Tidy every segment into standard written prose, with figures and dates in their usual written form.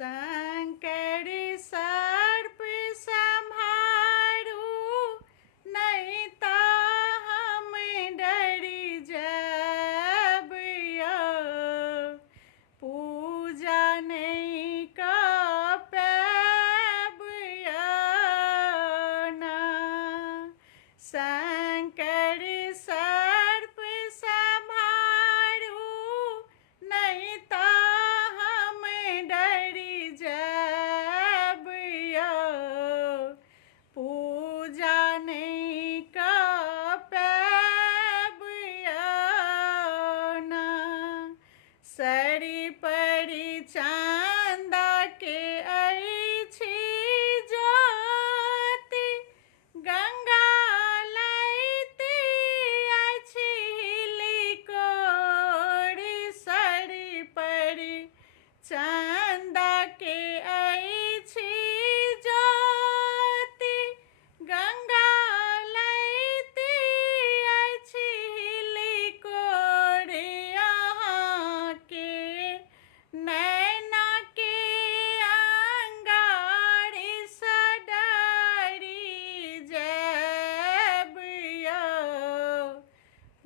शंकर सर्प सम्हारू नहीं ता हम डरी जब पूजा नहीं का पैब ना शंकर सर्प सम्हारू नहीं ता हम डरी जब पूजा नहीं का पैब ना सरी परी चांदा के अछि ज्योति गंगा लैती अछि लिकोरी सरी परी चांदा के अछि ज्योति गंगा लैती अछि लिकोरी यहाँ के नैना के अंगारी सडरी जब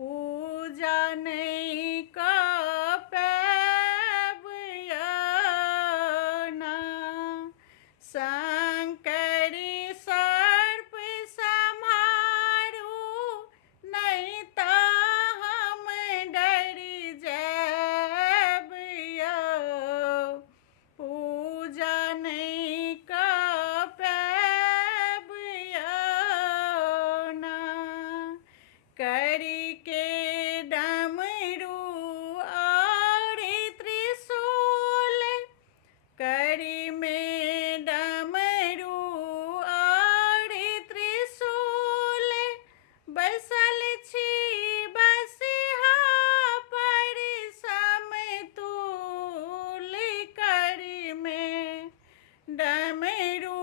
पूजा नहीं का पैब ना शंकरी सर्प सम्हारू नहीं ता हम डरी जब पूजा नहीं का पैब ना करी के डमरू और त्रिशूल करी में डमरू और त्रिशूल बसल छी बसिहा परि समतुल करी में डमरू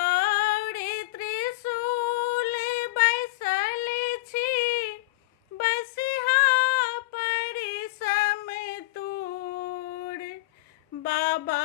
और त्रिशूल बसल छी बसिहा परि समतुल बाबा